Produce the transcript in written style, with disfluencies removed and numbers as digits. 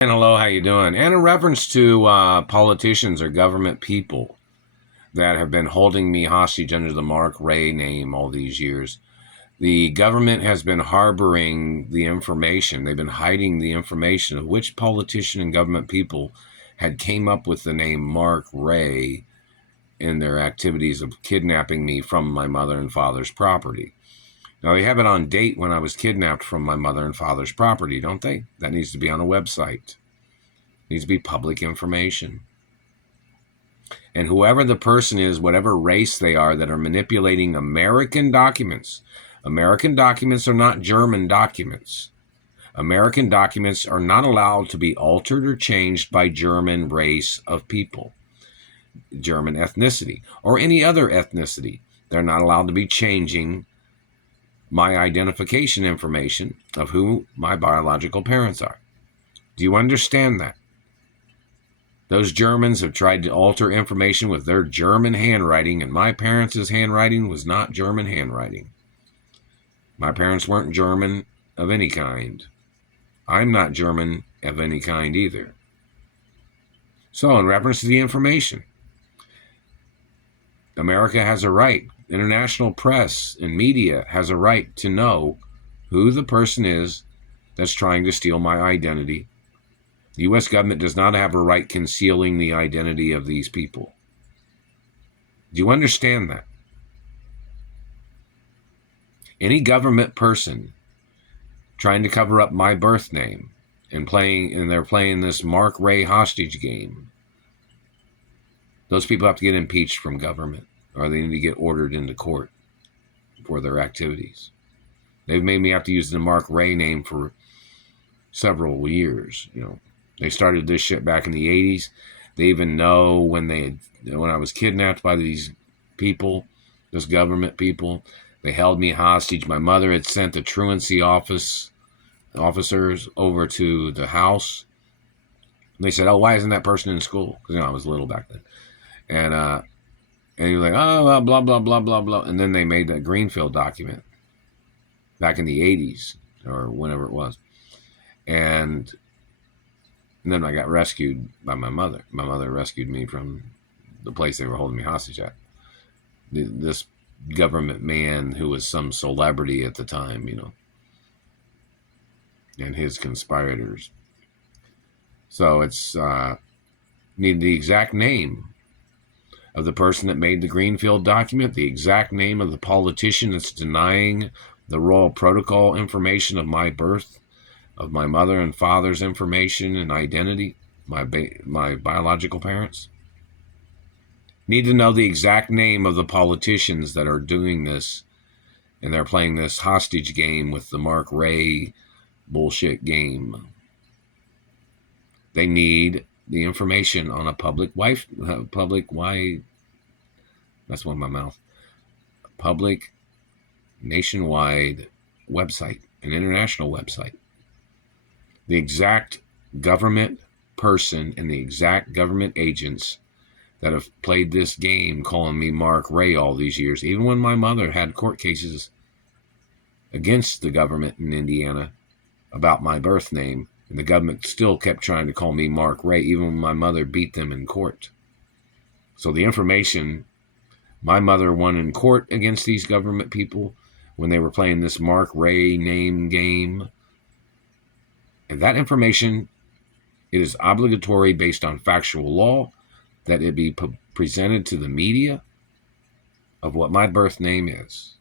And hello, how you doing? And in reference to politicians or government people that have been holding me hostage under the Mark Ray name all these years, the government has been harboring the information. They've been hiding the information of which politician and government people had came up with the name Mark Ray in their activities of kidnapping me from my mother and father's property. Now, they have it on date when I was kidnapped from my mother and father's property, don't they? That needs to be on a website. Needs to be public information. And whoever the person is, whatever race they are that are manipulating American documents are not German documents. American documents are not allowed to be altered or changed by German race of people, German ethnicity, or any other ethnicity. They're not allowed to be changing my identification information of who my biological parents are. Do you understand that? Those Germans have tried to alter information with their German handwriting, and my parents' handwriting was not German handwriting. My parents weren't German of any kind. I'm not German of any kind either. So, in reference to the information, America has a right, international press and media has a right to know who the person is that's trying to steal my identity. The U.S. government does not have a right concealing the identity of these people. Do you understand that? Any government person trying to cover up my birth name and they're playing this Mark Ray hostage game, those people have to get impeached from government, or they need to get ordered into court for their activities. They've made me have to use the Mark Ray name for several years. They started this shit back in the 80s. They even know when I was kidnapped by these people, this government people, they held me hostage. My mother had sent the truancy officers over to the house. And they said, "Oh, why isn't that person in school?" Because I was little back then. And he was like, "Oh, well, blah, blah, blah, blah, blah." And then they made that Greenfield document back in the 80s or whenever it was. And then I got rescued by my mother. My mother rescued me from the place they were holding me hostage at. This government man who was some celebrity at the time, and his conspirators. So it's need the exact name of the person that made the Greenfield document, the exact name of the politician that's denying the royal protocol information of my birth, of my mother and father's information and identity, my biological parents. Need to know the exact name of the politicians that are doing this, and they're playing this hostage game with the Mark Ray bullshit game. They need the information on a public nationwide website, an international website. The exact government person and the exact government agents that have played this game calling me Mark Ray all these years, even when my mother had court cases against the government in Indiana about my birth name, and the government still kept trying to call me Mark Ray, even when my mother beat them in court. So the information my mother won in court against these government people when they were playing this Mark Ray name game, and that information is obligatory based on factual law that it be presented to the media of what my birth name is.